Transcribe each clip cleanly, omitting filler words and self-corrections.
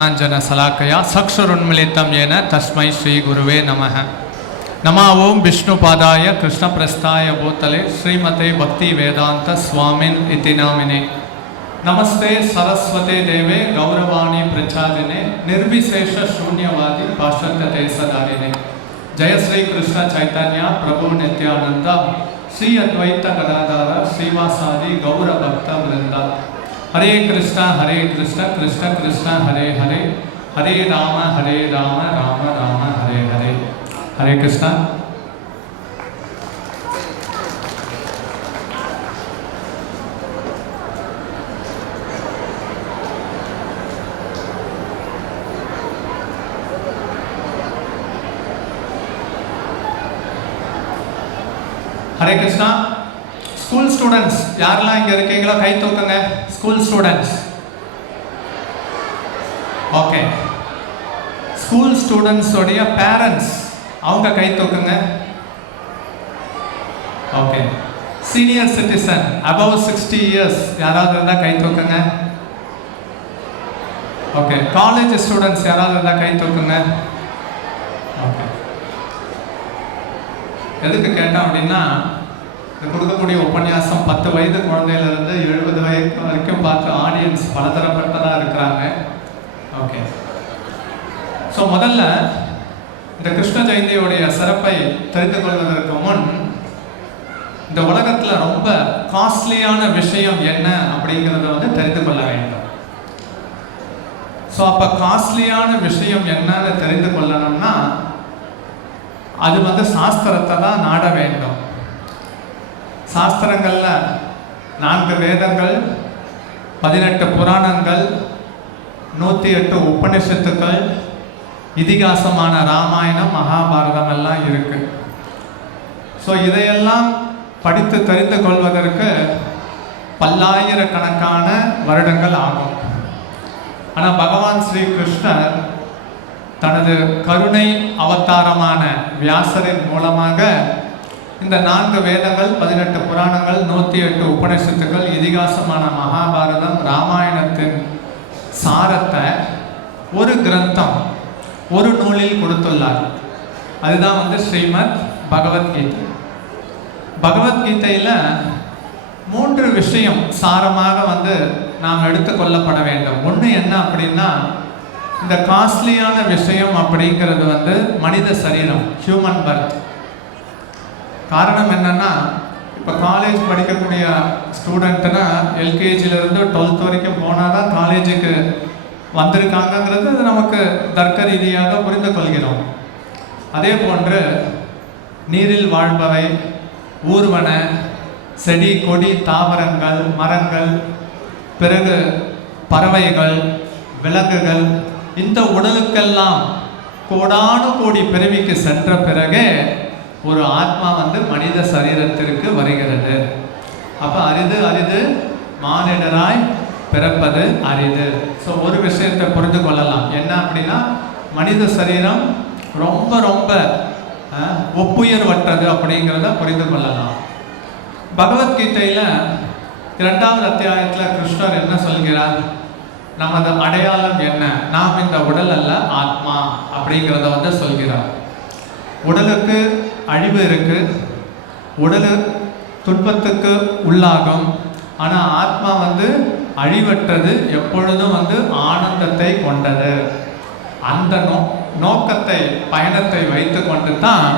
सलाकया सक्षुरुन्मिलितं येन तस्मै श्रीगुरुवे नमः। नमो ओं विष्णुपादाय कृष्णप्रस्थाय भूतले श्रीमते भक्तिवेदान्त स्वामिन् इति नामिने। नमस्ते सरस्वते देवे गौरवाणी प्रचारिणे निर्विशेष शून्यवादी पाश्चात्यदेशधारिणे। जय श्री कृष्ण चैतन्य प्रभु नित्यानंद श्री अद्वैत गदाधर श्रीवासादि गौर भक्त वृंद। हरे कृष्ण कृष्ण कृष्ण हरे हरे, हरे राम राम राम हरे हरे। हरे कृष्ण। हरे कृष्णा। स्कूल स्टूडेंट्स यारेल्लाम इंगे इरुक्कींगलो कई तूக்குங்க। School students okay. School students ओडिया पेरेंट्स அவங்க கை தூக்குங்க। Okay. Senior citizen above 60 years யாராவது இருந்தா கை தூக்குங்க। ओके। காலேஜ் ஸ்டூடண்ட்ஸ் யாராவது இருந்தா கை தூக்குங்க। ओके। எதுக்கு கேட்டா அப்படின்னா கொடுக்கக்கூடிய உபன்யாசம் 10 வயது குழந்தையிலிருந்து 70 வயது வரைக்கும் பார்த்து ஆடியன்ஸ் பலதரப்பட்டதாக இருக்கிறாங்க। ஓகே। ஸோ முதல்ல இந்த கிருஷ்ண ஜெயந்தியோடைய சிறப்பை தெரிந்து கொள்வதற்கு முன் இந்த உலகத்தில் ரொம்ப காஸ்ட்லியான விஷயம் என்ன அப்படிங்கிறத தெரிந்து கொள்ள வேண்டும்। ஸோ அப்போ காஸ்ட்லியான விஷயம் என்னன்னு தெரிந்து கொள்ளணும்னா அது சாஸ்திரத்தை தான் நாட வேண்டும்। சாஸ்திரங்கள்ல 4 வேதங்கள், 18 புராணங்கள், 108 உபனிஷத்துக்கள், இதிகாசமான ராமாயணம், மகாபாரதம் எல்லாம் இருக்கு। ஸோ இதையெல்லாம் படித்து தெரிந்து கொள்வதற்கு பல்லாயிரக்கணக்கான வருடங்கள் ஆகும்। ஆனால் பகவான் ஸ்ரீ கிருஷ்ணர் தனது கருணை அவதாரமான வியாசரின் மூலமாக இந்த 4 வேதங்கள், 18 புராணங்கள், 108 உபனிஷத்துக்கள், இதிகாசமான மகாபாரதம், ராமாயணத்தின் சாரத்தை ஒரு கிரந்தம், ஒரு நூலில் கொடுத்துள்ளார்। அதுதான் ஸ்ரீமத் பகவத்கீதை। பகவத்கீதையில் 3 விஷயம் சாரமாக நாம் எடுத்துக்கொள்ளப்பட வேண்டும்। ஒன்று என்ன அப்படின்னா, இந்த காஸ்ட்லியான விஷயம் அப்படிங்கிறது மனித சரீரம், ஹியூமன் பர்த்। காரணம் என்னன்னா, இப்போ காலேஜ் படிக்கக்கூடிய ஸ்டூடெண்ட்னா எல்கேஜிலிருந்து 12th வரைக்கும் போனால் தான் காலேஜுக்கு வந்திருக்காங்கங்கிறது நமக்கு தர்க்க ரீதியாக புரிந்து கொள்கிறோம்। அதே போன்று நீரில் வாழ்பவை, ஊர்வன, செடி கொடி தாவரங்கள், மரங்கள், பிறகு பறவைகள், விலங்குகள், இந்த உடலுக்கெல்லாம் கோடானு கோடி பிறவிக்கு சென்ற பிறகு ஒரு ஆத்மா மனித சரீரத்திற்கு வருகிறது। அப்போ அரிது மானிடராய் பிறப்பது அரிது। ஸோ ஒரு விஷயத்தை புரிந்து கொள்ளலாம், என்ன அப்படின்னா மனித சரீரம் ரொம்ப ரொம்ப ஒப்புயர்வற்றது அப்படிங்கிறத புரிந்து கொள்ளலாம்। பகவத்கீதையில் 2வது அத்தியாயத்தில் கிருஷ்ணர் என்ன சொல்கிறார், நமது அடையாளம் என்ன, நாம் இந்த உடல் அல்ல ஆத்மா அப்படிங்கிறத சொல்கிறார்। உடலுக்கு அழிவு இருக்கு, உடல் துன்பத்துக்கு உள்ளாகும், ஆனால் ஆத்மா அழிவற்றது, எப்பொழுதும் ஆனந்தத்தை கொண்டது। அந்த நோக்கத்தை பயணத்தை வைத்து கொண்டு தான்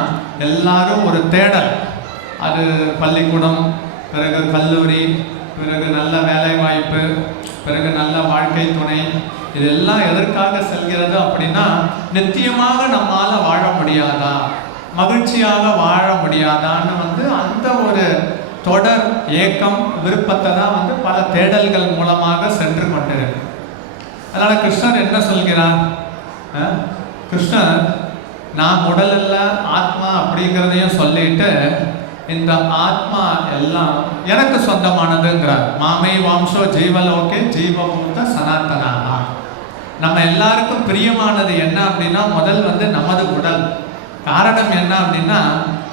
எல்லாரும் ஒரு தேடல், அது பள்ளிக்கூடம், பிறகு கல்லூரி, பிறகு நல்ல வேலை வாய்ப்பு, பிறகு நல்ல வாழ்க்கை துணை, இதெல்லாம் எதற்காக செல்கிறது அப்படின்னா, நித்தியமாக நம்மால் வாழ முடியாதா, மகிழ்ச்சியாக வாழ முடியாதான்னு அந்த ஒரு தொடர் ஏக்கம் விருப்பத்தை தான் பல தேடல்கள் மூலமாக சென்று கொண்டிருக்கு। அதனால் கிருஷ்ணர் என்ன சொல்கிறார், கிருஷ்ணர் நான் உடல் அல்ல ஆத்மா அப்படிங்கிறதையும் சொல்லிட்டு இந்த ஆத்மா எல்லாம் எனக்கு சொந்தமானதுங்கிறார்। மாமை வாம்சோ ஜீவலோகே ஜீவபூத சனாத்தனா। நம்ம எல்லாருக்கும் பிரியமானது என்ன அப்படின்னா, முதல் நமது உடல்। காரணம் என்ன அப்படின்னா,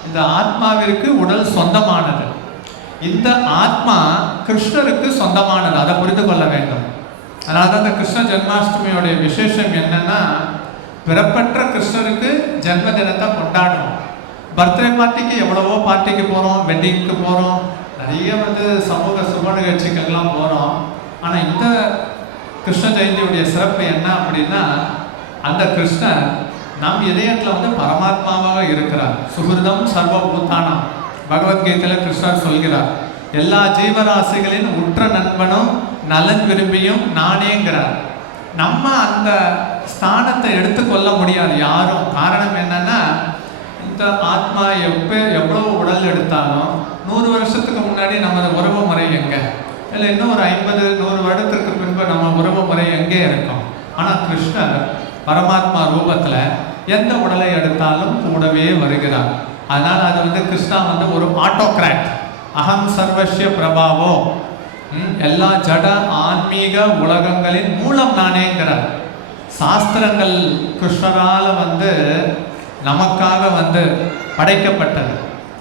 இந்த ஆத்மாவிற்கு உடல் சொந்தமானது, இந்த ஆத்மா கிருஷ்ணருக்கு சொந்தமானது, அதை புரிந்து கொள்ள வேண்டும்। அதனால தான் இந்த கிருஷ்ண ஜென்மாஷ்டமியோடைய விசேஷம் என்னன்னா, பிறப்பற்ற கிருஷ்ணருக்கு ஜென்ம தினத்தை கொண்டாடுறோம். பர்த்டே பார்ட்டிக்கு எவ்வளவோ பார்ட்டிக்கு போகிறோம், வெட்டிங்க்கு போகிறோம், நிறைய சமூக சுப நிகழ்ச்சிகள்லாம் போகிறோம். ஆனால் இந்த கிருஷ்ண ஜெயந்தியுடைய சிறப்பு என்ன அப்படின்னா, அந்த கிருஷ்ணர் நம் இதயத்தில் பரமாத்மாவாக இருக்கிறார். சுகிருதம் சர்வபூதானம் பகவத்கீதையில் கிருஷ்ணர் சொல்கிறார், எல்லா ஜீவராசிகளின் உற்ற நண்பனும் நலன் விரும்பியும் நானேங்கிறார். நம்ம அந்த ஸ்தானத்தை எடுத்துக்கொள்ள முடியாது யாரும். காரணம் என்னன்னா, இந்த ஆத்மா எவ்வளவு உடல் எடுத்தாலும் 100 வருஷத்துக்கு முன்னாடி நமது உறவு முறை எங்கே, இல்லை இன்னும் ஒரு 50-100 வருடத்திற்கு பின்பு நம்ம உறவு முறை எங்கே இருக்கும். ஆனால் கிருஷ்ணர் பரமாத்மா ரூபத்தில் எந்த உடலை எடுத்தாலும் கூடவே வருகிறார். அதனால் அது கிருஷ்ணா ஒரு ஆட்டோகிராட். அகம் சர்வஸ்ய பிரபாவோ, எல்லா ஜட ஆன்மீக உலகங்களின் மூலம் நானேங்கிறார். சாஸ்திரங்கள் கிருஷ்ணரால் நமக்காக படைக்கப்பட்டது.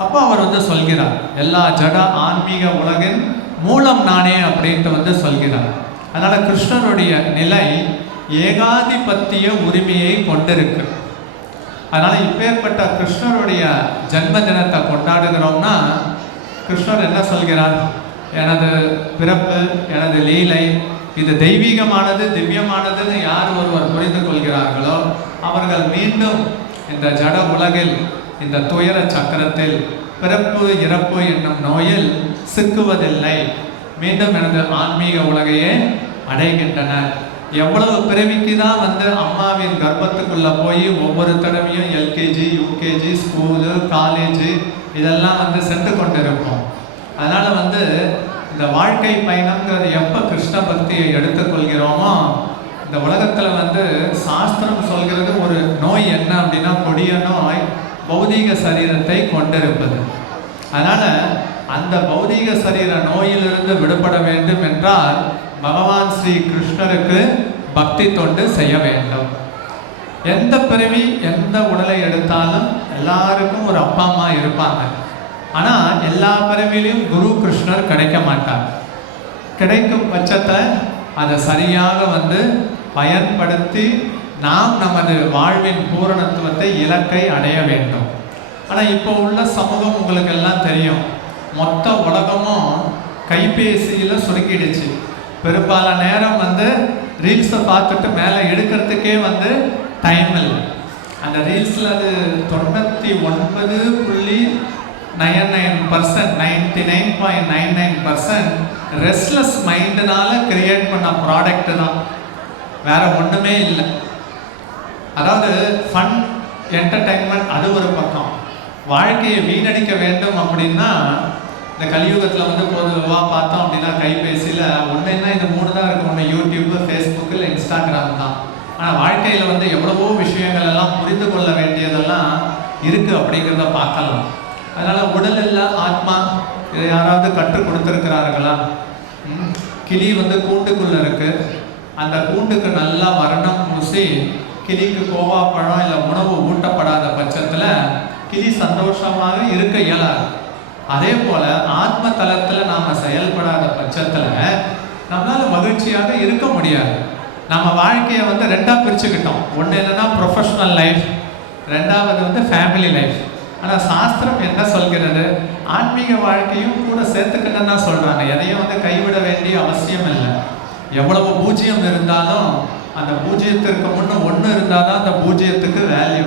அப்போ அவர் சொல்கிறார், எல்லா ஜட ஆன்மீக உலகின் மூலம் நானே அப்படின்ட்டு சொல்கிறார். அதனால் கிருஷ்ணருடைய நிலை ஏகாதிபத்திய உரிமையை கொண்டிருக்கு. அதனால் இப்பேற்பட்ட கிருஷ்ணருடைய ஜென்ம தினத்தை கொண்டாடுகிறோம்னா, கிருஷ்ணர் என்ன சொல்கிறார், எனது பிறப்பு எனது லீலை இது தெய்வீகமானது திவ்யமானதுன்னு யார் ஒருவர் புரிந்து கொள்கிறார்களோ அவர்கள் மீண்டும் இந்த ஜட உலகில் இந்த துயர சக்கரத்தில் பிறப்பு இறப்பு என்னும் நோயில் சிக்குவதில்லை, மீண்டும் எனது ஆன்மீக உலகையே அடைகின்றனர். எவ்வளவு பிறவிக்கு தான் அம்மாவின் கர்ப்பத்துக்குள்ளே போய் ஒவ்வொரு தடவையும் எல்கேஜி யூகேஜி ஸ்கூலு காலேஜு இதெல்லாம் சென்று கொண்டிருப்போம். அதனால் இந்த வாழ்க்கை பயணங்கிறது எப்போ கிருஷ்ண பக்தியை எடுத்துக்கொள்கிறோமோ, இந்த உலகத்தில் சாஸ்திரம் சொல்கிறது ஒரு நோய் என்ன அப்படின்னா, கொடிய நோய் பௌதீக சரீரத்தை கொண்டிருப்பது. அதனால் அந்த பௌதீக சரீர நோயிலிருந்து விடுபட வேண்டும் என்றால் பகவான் ஸ்ரீ கிருஷ்ணருக்கு பக்தி தொண்டு செய்ய வேண்டும். எந்த பிறவி எந்த உடலை எடுத்தாலும் எல்லாருக்கும் ஒரு அப்பா அம்மா இருப்பாங்க. ஆனால் எல்லா பிறவிலையும் குரு கிருஷ்ணர் கிடைக்க மாட்டார். கிடைக்கும் பட்சத்தை அதை சரியாக பயன்படுத்தி நாம் நமது வாழ்வின் பூரணத்துவத்தை இலக்கை அடைய வேண்டும். ஆனால் இப்போ உள்ள சமூகம் உங்களுக்கு எல்லாம் தெரியும், மொத்த உலகமும் கைபேசியில் சுருக்கிடுச்சு. பெரும்பாலான நேரம் ரீல்ஸை பார்த்துட்டு மேலே எடுக்கிறதுக்கே டைம் இல்லை. அந்த ரீல்ஸில் அது 99.99% 99.99% ரெஸ்ட்லெஸ் மைண்டுனால கிரியேட் பண்ண ப்ராடக்ட் தான், வேற ஒன்றுமே இல்லை. அதாவது ஃபன் என்டர்டைன்மெண்ட் அது ஒரு பக்கம். வாழ்க்கையை வீணடிக்க வேண்டும் அப்படின்னா இந்த கலியுகத்தில் பொதுவாக பார்த்தோம் அப்படின்னா கைபேசியில் ஒன்றுன்னா இந்த 3 தான் இருக்குது, ஒன்று யூடியூப்பு, ஃபேஸ்புக்கு, இல்லை இன்ஸ்டாகிராம் தான். ஆனால் வாழ்க்கையில் எவ்வளவோ விஷயங்கள் எல்லாம் புரிந்து கொள்ள வேண்டியதெல்லாம் இருக்குது அப்படிங்கிறத பார்க்கலாம். அதனால் உடல் இல்லை ஆத்மா இதை யாராவது கற்றுக் கொடுத்துருக்கிறார்களா? கிளி கூண்டுக்குள்ளே இருக்குது, அந்த கூண்டுக்கு நல்லா வர்ணம் பூசி கிளிக்கு கோவாப்பழம் இல்லை உணவு ஊட்டப்படாத பட்சத்தில் கிளி சந்தோஷமாக இருக்க இயலாது. அதே போல் ஆத்ம தளத்தில் நாம் செயல்படாத பட்சத்தில் நம்மளால் மகிழ்ச்சியாக இருக்க முடியாது. நம்ம வாழ்க்கையை ரெண்டாக பிரிச்சுக்கிட்டோம். ஒன்று என்னென்னா ப்ரொஃபஷ்னல் லைஃப், ரெண்டாவது ஃபேமிலி லைஃப். ஆனால் சாஸ்திரம் என்ன சொல்கிறது, ஆன்மீக வாழ்க்கையும் கூட சேர்த்துக்கிட்டேன்னு தான் சொல்கிறாங்க. எதையும் கைவிட வேண்டிய அவசியம் இல்லை. எவ்வளவு பூஜ்ஜியம் இருந்தாலும் அந்த பூஜ்ஜியத்திற்கு முன்னே 1 இருந்தால் தான் அந்த பூஜ்ஜியத்துக்கு வேல்யூ.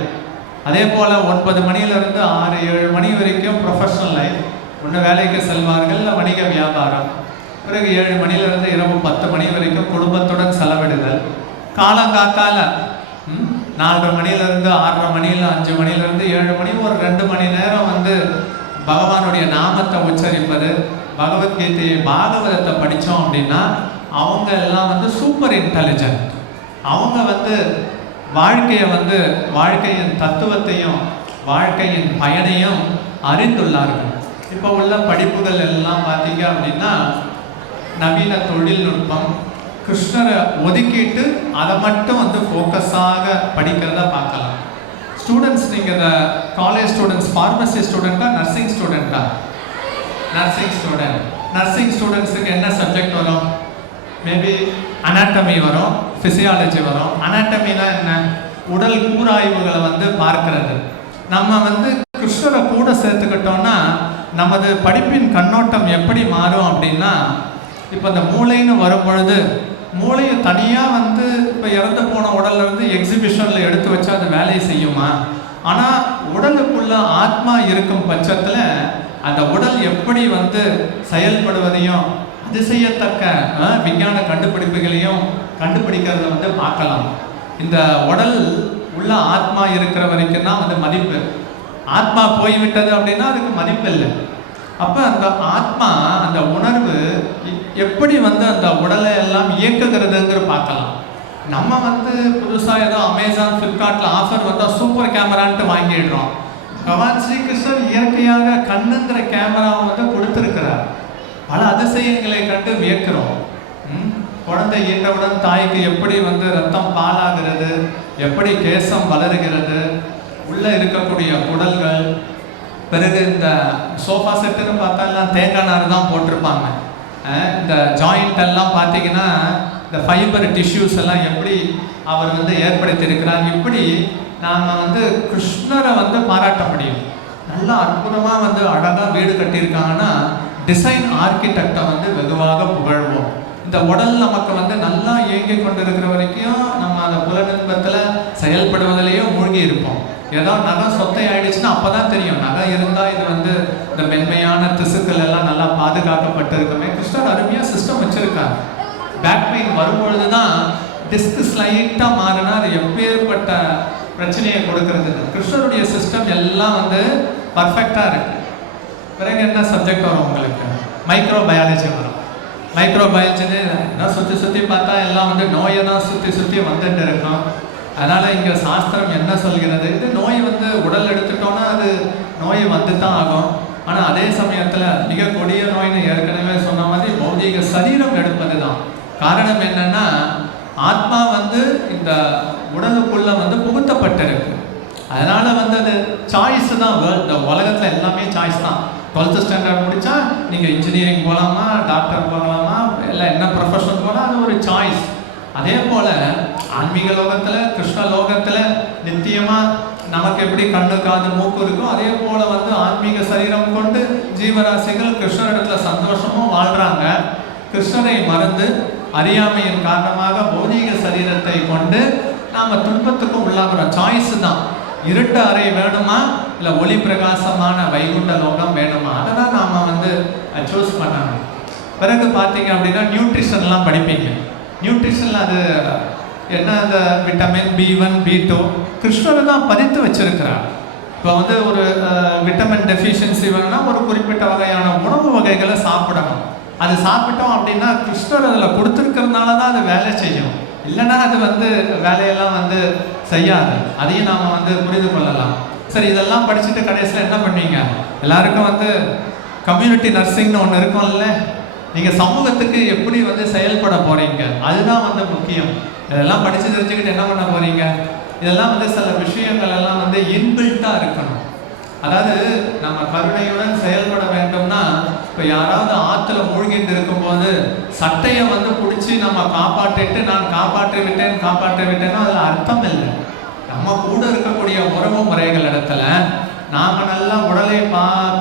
அதே போல் 9 மணியிலிருந்து 6-7 மணி வரைக்கும் ப்ரொஃபஷ்னல் லைஃப், ஒன்று வேலைக்கு செல்வார்கள், இல்லை வணிக வியாபாரம். பிறகு 7 மணியிலிருந்து இரவு 10 மணி வரைக்கும் குடும்பத்துடன் செலவிடுதல். காலங்காத்தால 4:30 மணியிலிருந்து 6:30 மணியில் 5 மணியிலிருந்து 7 மணி ஒரு 2 மணி நேரம் பகவானுடைய நாமத்தை உச்சரிப்பது, பகவத்கீதையை பாகவதத்தை படித்தோம் அப்படின்னா அவங்க எல்லாம் சூப்பர் இன்டெலிஜென்ட். அவங்க வாழ்க்கையை வாழ்க்கையின் தத்துவத்தையும் வாழ்க்கையின் பயனையும் அறிந்துள்ளார்கள். இப்போ உள்ள படிப்புகள் எல்லாம் பார்த்தீங்க அப்படின்னா நவீன தொழில்நுட்பம் கிருஷ்ணரை ஒதுக்கிட்டு அதை மட்டும் ஃபோக்கஸாக படிக்கிறத பார்க்கலாம். ஸ்டூடெண்ட்ஸ், நீங்கள் இந்த காலேஜ் ஸ்டூடெண்ட்ஸ் ஃபார்மசி ஸ்டூடெண்ட்டா நர்சிங் ஸ்டூடெண்ட்டா? நர்சிங் ஸ்டூடெண்ட்ஸுக்கு என்ன சப்ஜெக்ட் வரும்? மேபி அனாட்டமி வரும், ஃபிசியாலஜி வரும். அனாட்டமினா என்ன? உடல் கூராய்வுகளை வந்து பார்க்கறது. நம்ம வந்து கிருஷ்ணரை கூட சேர்த்துக்கிட்டோம்னா நமது படிப்பின் கண்ணோட்டம் எப்படி மாறும் அப்படின்னா, இப்போ இந்த மூளைன்னு வரும் பொழுது மூளையை தனியாக வந்து இப்போ இறந்து போன உடல்ல இருந்து எக்ஸிபிஷனில் எடுத்து வச்சா அது வேலையை செய்யுமா? ஆனால் உடலுக்குள்ள ஆத்மா இருக்கும் பட்சத்தில் அந்த உடல் எப்படி வந்து செயல்படுவதையும் அதிசயத்தக்க விஞ்ஞான கண்டுபிடிப்புகளையும் கண்டுபிடிக்கிறத வந்து பார்க்கலாம். இந்த உடல் உள்ள ஆத்மா இருக்கிற வரைக்கும் தான் வந்து மதிப்பு. ஆத்மா போய்விட்டது அப்படின்னா அதுக்கு மதிப்பு இல்லை. அப்போ அந்த ஆத்மா அந்த உணர்வு எப்படி வந்து அந்த உடலை எல்லாம் இயக்குகிறதுங்கிற பார்க்கலாம். நம்ம வந்து புதுசாக ஏதோ அமேசான், ஃப்ளிப்கார்ட்டில் ஆஃபர் வந்தால் சூப்பர் கேமரான்ட்டு வாங்கிடுறோம். பகவான் ஸ்ரீகிருஷ்ணர் இயற்கையாக கண்ணுங்கிற கேமராவை வந்து கொடுத்துருக்கிறார். பல அதிசயங்களை கண்டு வியக்கிறோம். குழந்தை ஈன்றவுடன் தாய்க்கு எப்படி வந்து ரத்தம் பாலாகிறது, எப்படி கேசம் வளருகிறது, உள்ளே இருக்கக்கூடிய குடல்கள். பிறகு இந்த சோஃபா செட்டுன்னு பார்த்தா எல்லாம் தேங்காய் நார் தான் போட்டிருப்பாங்க. இந்த ஜாயிண்ட் எல்லாம் பார்த்தீங்கன்னா இந்த ஃபைபர் டிஷ்யூஸ் எல்லாம் எப்படி அவர் வந்து ஏற்படுத்தியிருக்கிறார். இப்படி நாம் வந்து கிருஷ்ணரை வந்து பாராட்ட முடியும். நல்லா அற்புதமாக வந்து அழகாக வீடு கட்டியிருக்காங்கன்னா டிசைன் ஆர்கிடெக்டை வந்து வெகுவாக புகழ்வோம். இந்த உடல் நமக்கு வந்து நல்லா இயங்கி கொண்டிருக்கிற வரைக்கும் நம்ம அந்த புலனின்பத்தில் செயல்படுவதிலேயும் மூழ்கி இருப்போம். ஏதோ நகை சொத்தை ஆயிடுச்சுன்னா அப்போ தான் தெரியும் நகை இருந்தால் இது வந்து இந்த மென்மையான திசுக்கள் எல்லாம் நல்லா பாதுகாக்கப்பட்டிருக்குமே. கிருஷ்ணர் அருமையாக சிஸ்டம் வச்சுருக்காங்க. பேக் பெயின் வரும்பொழுது தான் டிஸ்க் ஸ்லைட்டாக மாறினா அது எப்பேற்பட்ட பிரச்சனையை கொடுக்கறது. கிருஷ்ணருடைய சிஸ்டம் எல்லாம் வந்து பர்ஃபெக்டாக இருக்கு. பிறகு என்ன சப்ஜெக்ட் வரும் உங்களுக்கு? மைக்ரோ பயாலஜி வரும். மைக்ரோ பயாலஜின்னு எல்லாம் சுற்றி பார்த்தா எல்லாம் வந்து நோயை தான் சுற்றி வந்துட்டு இருக்கோம். அதனால் இங்கே சாஸ்திரம் என்ன சொல்கிறது? இது நோய் வந்து உடல் எடுத்துட்டோன்னா அது நோய் வந்து தான் ஆகும். ஆனால் அதே சமயத்தில் மிக கொடிய நோய்னு ஏற்கனவே சொன்ன மாதிரி பௌதிக சரீரம் எடுப்பது தான். காரணம் என்னன்னா ஆத்மா வந்து இந்த உடலுக்குள்ள வந்து புகுத்தப்பட்டிருக்கு. அதனால வந்து அது சாய்ஸ் தான். இந்த உலகத்தில் எல்லாமே சாய்ஸ் தான். 12th ஸ்டாண்டர்ட் முடித்தா நீங்கள் இன்ஜினியரிங் போகலாமா, டாக்டர் போகலாமா, இல்லை என்ன ப்ரொஃபஷன் போனால் அது ஒரு சாய்ஸ். அதே போல் ஆன்மீக லோகத்தில், கிருஷ்ண லோகத்தில் நித்தியமாக நமக்கு எப்படி கண்ணு காது மூக்கு இருக்கோ அதே போல் வந்து ஆன்மீக சரீரம் கொண்டு ஜீவராசிகள் கிருஷ்ணரிடத்தில் சந்தோஷமும் வாழ்கிறாங்க. கிருஷ்ணரை மறந்து அறியாமையின் காரணமாக பௌதீக சரீரத்தை கொண்டு நாம் துன்பத்துக்கும் உள்ளாகிறோம். சாய்ஸ் தான். இருட்ட அறை வேணுமா இல்லை ஒளி பிரகாசமான வைகுண்ட லோகம் வேணுமா, அதை தான் நாம் வந்து சூஸ் பண்ணணும். பிறகு பார்த்தீங்க அப்படின்னா நியூட்ரிஷன்லாம் படிப்பீங்க. நியூட்ரிஷனில் அது என்ன, அந்த விட்டமின் B1 B2 கிருஷ்ணர் தான் பதித்து வச்சிருக்கிறார். இப்போ வந்து ஒரு விட்டமின் டெஃபிஷியன்சி வேணும்னா ஒரு குறிப்பிட்ட வகையான உணவு வகைகளை சாப்பிடணும். அது சாப்பிட்டோம் அப்படின்னா கிருஷ்ணர் அதில் கொடுத்துருக்கிறதுனால தான் அது வேலை செய்யும். இல்லைன்னா அது வந்து வேலையெல்லாம் வந்து செய்யாது. அதையும் நாம் வந்து புரிந்து கொள்ளலாம். சரி, இதெல்லாம் படிச்சுட்டு கடைசியில் என்ன பண்ணுவீங்க? எல்லாருக்கும் வந்து கம்யூனிட்டி நர்சிங்னு ஒன்று இருக்கும்ல. நீங்கள் சமூகத்துக்கு எப்படி வந்து செயல்பட போகிறீங்க அதுதான் வந்து முக்கியம். இதெல்லாம் படித்து தெரிஞ்சுக்கிட்டு என்ன பண்ண போகிறீங்க? இதெல்லாம் வந்து சில விஷயங்கள் எல்லாம் வந்து இன்பில்ட்டாக இருக்கணும். அதாவது நம்ம கருணையுடன் செயல்பட வேண்டும்னா, இப்போ யாராவது ஆற்றுல மூழ்கிட்டு இருக்கும்போது சட்டையை வந்து பிடிச்சி நம்ம காப்பாற்றிட்டு நான் காப்பாற்றி விட்டேன்னா அதில் அர்த்தம் இல்லை. நம்ம கூட இருக்கக்கூடிய உறவு முறைகள் இடத்துல நாம் நல்லா உடலை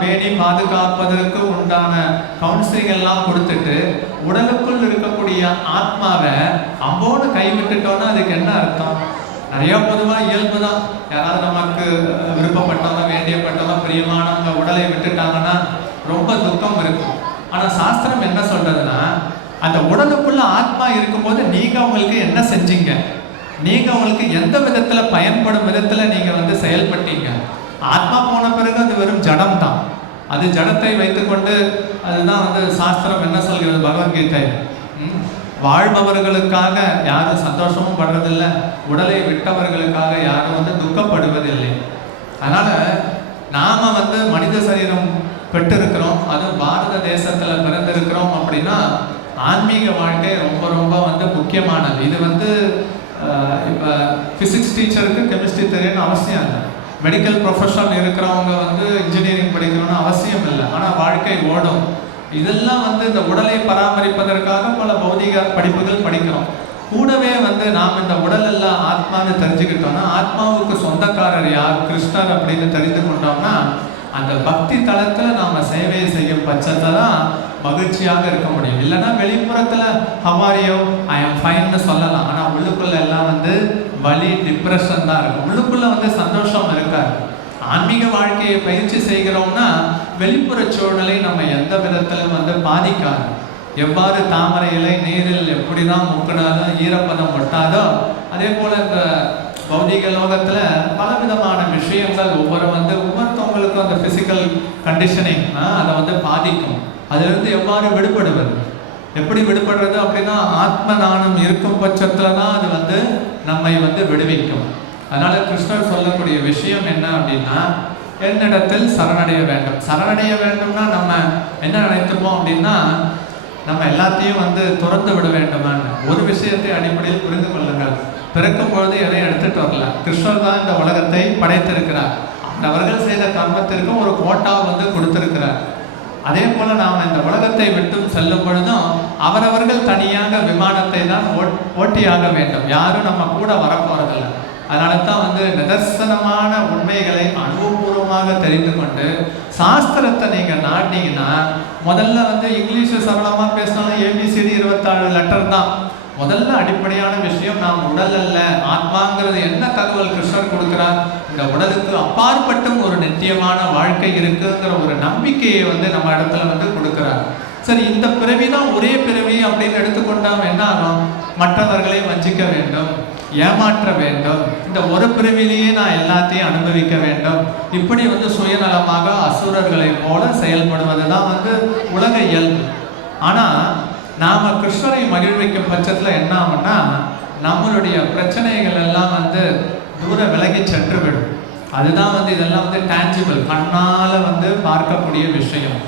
பேணி பாதுகாப்பதற்கு உண்டான கவுன்சிலிங் எல்லாம் கொடுத்துட்டு உடலுக்குள் இருக்கக்கூடிய ஆத்மாவை அம்போடு கைவிட்டுட்டோன்னா அதுக்கு என்ன அர்த்தம்? நிறையா பொதுவாக இயல்பு தான். யாராவது நமக்கு விருப்பப்பட்டவங்க, வேண்டியப்பட்டவங்க, பிரியமானவங்க உடலை விட்டுட்டாங்கன்னா ரொம்ப துக்கம் இருக்கும். ஆனால் சாஸ்திரம் என்ன சொல்றதுன்னா, அந்த உடலுக்குள்ள ஆத்மா இருக்கும்போது நீங்கள் அவங்களுக்கு என்ன செஞ்சீங்க, நீங்கள் அவங்களுக்கு எந்த விதத்தில் பயன்படும் விதத்தில் நீங்கள் வந்து செயல்பட்டீங்க. ஆத்மா போன பிறகு அது வெறும் ஜடம் தான். அது ஜடத்தை வைத்துக்கொண்டு அதுதான் வந்து சாஸ்திரம் என்ன சொல்கிறது, பகவத்கீதை, வாழ்பவர்களுக்காக யாரும் சந்தோஷமும் படுறதில்லை, உடலை விட்டவர்களுக்காக யாரும் வந்து துக்கப்படுவதில்லை. அதனால் நாம் வந்து மனித சரீரம் பெற்றிருக்கிறோம், அதுவும் பாரத தேசத்தில் பிறந்திருக்கிறோம் அப்படின்னா ஆன்மீக வாழ்க்கை ரொம்ப ரொம்ப வந்து முக்கியமானது. இது வந்து இப்போ ஃபிசிக்ஸ் டீச்சருக்கு கெமிஸ்ட்ரி தெரியணும்னு அவசியம் இல்லை. மெடிக்கல் ப்ரொஃபஷன் இருக்கிறவங்க வந்து இன்ஜினியரிங் படிக்கணும்னு அவசியம் இல்லை. ஆனால் வாழ்க்கை ஓடும். இதெல்லாம் வந்து இந்த உடலை பராமரிப்பதற்காக பல பௌதிக படிப்புகள் படிக்கிறோம். கூடவே வந்து நாம் இந்த உடல் எல்லாம் ஆத்மான்னு தெரிஞ்சுக்கிட்டோம்னா, ஆத்மாவுக்கு சொந்தக்காரர் யார், கிருஷ்ணர் அப்படின்னு தெரிந்து கொண்டோம்னா, அந்த பக்தி தளத்தில் நாம் சேவை செய்யும் பட்சத்தை தான் மகிழ்ச்சியாக இருக்க முடியும். இல்லைன்னா வெளிப்புறத்தில் ஹவாரியோ ஐ எம் ஃபைன்னு சொல்லலாம், ஆனால் உள்ளுக்குள்ள எல்லாம் வந்து வலி, டிப்ரெஷன் தான் இருக்கும். உள்ளுக்குள்ள வந்து சந்தோஷம் இருக்காது. ஆன்மீக வாழ்க்கையை பயிற்சி செய்கிறோம்னா வெளிப்புற சூழ்நிலை நம்ம எந்த விதத்திலும் வந்து பாதிக்காது. எவ்வாறு தாமரை இலை நீரில் எப்படி தான் முக்கினாலும் ஈரப்பதம் ஒட்டாதோ, அதே போல் இந்த பௌதிக லோகத்தில் பலவிதமான விஷயங்கள் ஒவ்வொருத்தவங்களுக்கும் அந்த ஃபிசிக்கல் கண்டிஷனிங் அதை வந்து பாதிக்கும். அதிலிருந்து எவ்வாறு விடுபடுவது, எப்படி விடுபடுறது அப்படின்னா ஆத்ம நாணம் இருக்கும் பட்சத்தில் தான் அது வந்து நம்மை வந்து விடுவிக்கும். அதனால் கிருஷ்ணர் சொல்லக்கூடிய விஷயம் என்ன அப்படின்னா, என்னிடத்தில் சரணடைய வேண்டும். சரணடைய வேண்டும்னா நம்ம என்ன நினைத்துப்போம் அப்படின்னா, நம்ம எல்லாத்தையும் வந்து துறந்து விட வேண்டுமான்னு. ஒரு விஷயத்தை அடிப்படையில் புரிந்து கொள்ளுங்கள். பிறக்கும் பொழுது எதையும் எடுத்துட்டு வரல. கிருஷ்ணர் தான் இந்த உலகத்தை படைத்திருக்கிறார். அவர்கள் செய்த கர்மத்திற்கும் ஒரு கோட்டா வந்து கொடுத்திருக்கிறார். அதே போல நாம் இந்த உலகத்தை விட்டு செல்லும் பொழுதும் அவரவர்கள் தனியாக விமானத்தை தான் ஓட்டியாக வேண்டும். யாரும் நம்ம கூட வரப்போறதில்லை. அதனால தான் வந்து நிதர்சனமான உண்மைகளை அனுபவபூர்வமாக தெரிந்து கொண்டு சாஸ்திரத்தை நீங்கள் நாட்டிங்கன்னா, முதல்ல வந்து இங்கிலீஷ் சரளமாக பேசினாலும் ABCD 27 லெட்டர் தான். முதல்ல அடிப்படையான விஷயம், நாம் உடல் அல்ல, ஆத்மாங்கிறது என்ன தகவல் கிருஷ்ணர் கொடுக்கிறார், இந்த உடலுக்கு அப்பாற்பட்டும் ஒரு நித்தியமான வாழ்க்கை இருக்குங்கிற ஒரு நம்பிக்கையை வந்து நம்ம இடத்துல வந்து கொடுக்கிறார். சரி, இந்த பிறவி தான் ஒரே பிறவி அப்படின்னு எடுத்துக்கொண்டால் என்ன ஆகும்? மற்றவர்களை வஞ்சிக்க வேண்டும், ஏமாற்ற வேண்டும், இந்த ஒரு பிறவிலேயே நான் எல்லாத்தையும் அனுபவிக்க வேண்டும், இப்படி வந்து சுயநலமாக அசுரர்களை போல செயல்படுவது தான் வந்து உலக இயல்பு. ஆனால் நாம் கிருஷ்ணரை மகிழ்விக்கும் பட்சத்தில் என்ன ஆகும்னா, நம்மளுடைய பிரச்சனைகள் எல்லாம் வந்து தூர விலகி சென்று விடும். அதுதான் வந்து இதெல்லாம் வந்து டேஞ்சிபிள், கண்ணால் வந்து பார்க்கக்கூடிய விஷயம்.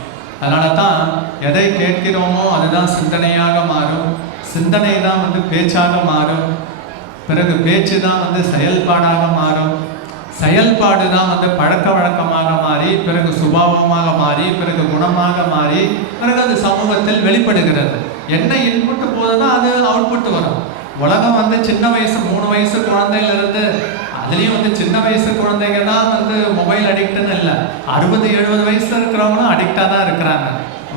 அதனால தான் எதை கேட்கிறோமோ அதுதான் சிந்தனையாக மாறும், சிந்தனை தான் வந்து பேச்சாக மாறும், பிறகு பேச்சு தான் வந்து செயல்பாடாக மாறும், செயல்பாடு தான் வந்து பழக்க வழக்கமாக மாறி, பிறகு சுபாவமாக மாறி, பிறகு குணமாக மாறி, பிறகு அது சமூகத்தில் வெளிப்படுகிறது. என்ன இன்புட்டு போதுன்னா அது அவுட்புட் வரும். உலகம் வந்து சின்ன வயசு 3 வயசு குழந்தையிலிருந்து, அதுலேயும் வந்து சின்ன வயசு குழந்தைங்க தான் வந்து மொபைல் அடிக்ட்னு இல்லை, 60-70 வயசுல இருக்கிறவங்களும் அடிக்டாக தான் இருக்கிறாங்க.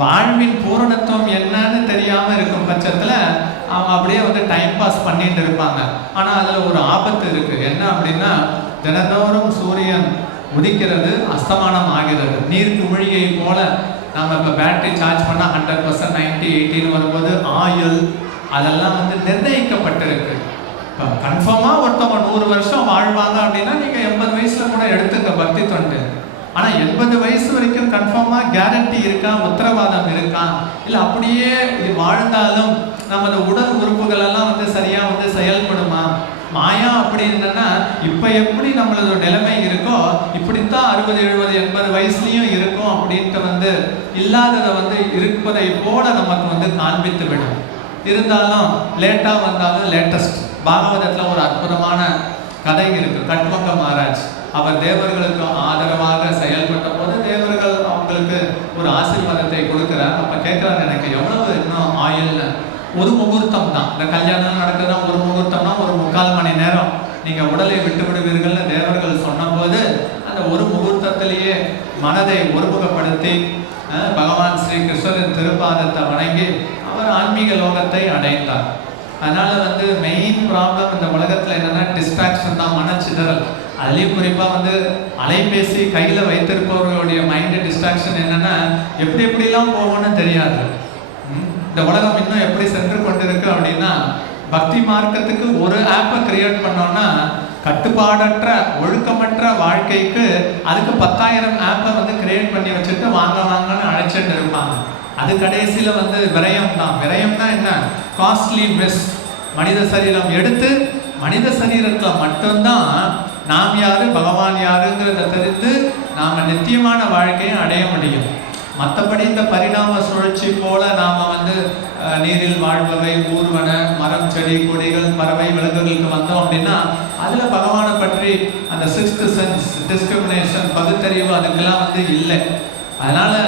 வாழ்வின் பூரணத்துவம் என்னன்னு தெரியாமல் இருக்கும் பட்சத்தில் அவங்க அப்படியே வந்து டைம் பாஸ் பண்ணிட்டு இருப்பாங்க. ஆனால் அதில் ஒரு ஆபத்து இருக்குது. என்ன அப்படின்னா, தினந்தோறும் சூரியன் உதிக்கிறது, அஸ்தமானம் ஆகிறது. நீர் குமிழியை போல நம்ம இப்போ பேட்டரி சார்ஜ் பண்ணால் 100%, 90, 80 வரும்போது ஆயுள் அதெல்லாம் வந்து நிர்ணயிக்கப்பட்டிருக்கு. இப்போ கன்ஃபார்மாக ஒருத்தவங்க 100 வருஷம் வாழ்வாங்க அப்படின்னா நீங்கள் 80 வயசில் கூட எடுத்துங்க பக்தி தொண்டு. ஆனால் 80 வயசு வரைக்கும் கன்ஃபார்மாக கேரண்டி இருக்கா, உத்தரவாதம் இருக்கா? இல்லை அப்படியே இது வாழ்ந்தாலும் நமது உடல் உறுப்புகள் எல்லாம் வந்து சரியாக வந்து செயல்படுமா? மாயா அப்படி என்னன்னா, இப்போ எப்படி நம்மளோட நிலைமை இருக்கோ இப்படித்தான் 60, 70, 80 வயசுலையும் இருக்கும் அப்படின்ட்டு வந்து இல்லாததை வந்து இருப்பதை போல நமக்கு வந்து காண்பித்து விடும். இருந்தாலும் லேட்டாக வந்தாலும் லேட்டஸ்ட். பாகவதத்தில் ஒரு அற்புதமான கதை இருக்கு. கட்மங்க மகாராஜ் அவர் தேவர்களுக்கு ஆதரவாக செயல்பட்ட போது தேவர்கள் அவங்களுக்கு ஒரு ஆசீர்வாதத்தை கொடுக்குறார். அப்போ கேட்குறாரு, எனக்கு எவ்வளவு இன்னும் ஆயுள்னு. ஒரு முகூர்த்தம் தான், இந்த கல்யாணம் நடக்குதுன்னா ஒரு முகூர்த்தம்னா ஒரு 3/4 மணி நேரம் நீங்கள் உடலை விட்டு விடுவீர்கள்னு தேவர்கள் சொன்னபோது அந்த ஒரு முகூர்த்தத்திலேயே மனதை ஒருமுகப்படுத்தி பகவான் ஸ்ரீ கிருஷ்ணரின் திருப்பாதத்தை வணங்கி அவர் ஆன்மீக லோகத்தை அடைந்தார். அதனால் வந்து மெயின் ப்ராப்ளம் இந்த உலகத்தில் என்னென்னா டிஸ்ட்ராக்ஷன் தான், மனச்சிதறல். அதுலேயும் குறிப்பாக வந்து அலைபேசி கையில் வைத்திருப்பவர்களுடைய மைண்டு டிஸ்ட்ராக்ஷன் என்னென்னா, எப்படி எப்படிலாம் போகும்னு தெரியாது. இந்த உலகம் இன்னும் எப்படி சென்று கொண்டிருக்கு அப்படின்னா, பக்தி மார்க்கத்துக்கு ஒரு ஆப்பை கிரியேட் பண்ணோன்னா கட்டுப்பாடற்ற ஒழுக்கமற்ற வாழ்க்கைக்கு அதுக்கு 10,000 ஆப்பை வந்து கிரியேட் பண்ணி வச்சுட்டு வாங்கன்னு அழைச்சிட்டு இருப்பாங்க. அது கடைசியில் வந்து விரயம் தான். விரயம்னா என்ன? Costly miss. மனித சரீரம் எடுத்து மனித சரீரத்தில் மட்டும்தான் நாம் யாரு, பகவான் யாருங்கிறத தெரிந்து நாம் நித்தியமான வாழ்க்கையை அடைய முடியும். மற்றபடி இந்த பரிணாம சுழற்சி போல நாம் வந்து நீரில் வாழ்பவை, ஊர்வன, மரம், செடி, கொடிகள், பறவை, விலங்குகளுக்கு வந்தோம் அப்படின்னா அதில் பகவானை பற்றி அந்த 6th சென்ஸ், டிஸ்கிரிமினேஷன், பகுத்தறிவு அதுக்கெல்லாம் வந்து இல்லை. அதனால்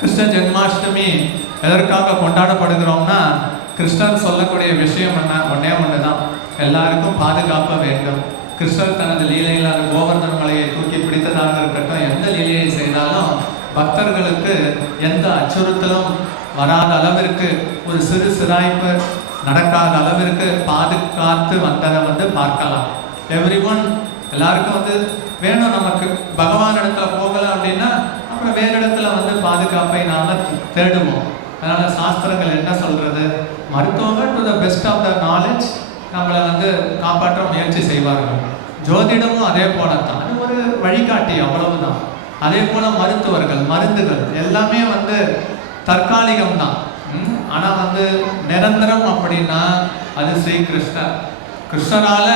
கிருஷ்ண ஜென்மாஷ்டமி எதற்காக கொண்டாடப்படுகிறோம்னா, கிருஷ்ணர் சொல்லக்கூடிய விஷயம் ஒன்றே ஒன்று தான், எல்லாருக்கும் பாதுகாப்பு வேண்டும். கிருஷ்ணர் தனது லீலையில் அந்த கோவர்தன மலையை தூக்கி பிடித்ததாக இருக்கட்டும், எந்த லீலையை செய்தாலும் பக்தர்களுக்கு எந்த அச்சுறுத்தலும் வராத அளவிற்கு, ஒரு சிறு சிராய்ப்பு நடக்காத அளவிற்கு பாதுகாத்து வந்ததை பார்க்கலாம். எவ்ரி ஒன் எல்லாருக்கும் வேணும். நமக்கு பகவான் இடத்துல போகலாம் அப்படின்னா அப்புறம் வேறு இடத்துல பாதுகாப்பை நாம் தேடுவோம். அதனால் சாஸ்திரங்கள் என்ன சொல்கிறது, மருத்துவங்கள் to the best of the knowledge நம்மளை காப்பாற்ற முயற்சி செய்வார்கள். ஜோதிடமும் அதே போல தான், அது ஒரு வழிகாட்டி, அவ்வளவுதான். அதே போல் மருத்துவர்கள், மருந்துகள் எல்லாமே தற்காலிகம் தான். ஆனால் நிரந்தரம் அப்படின்னா அது ஸ்ரீ கிருஷ்ணர். கிருஷ்ணரால்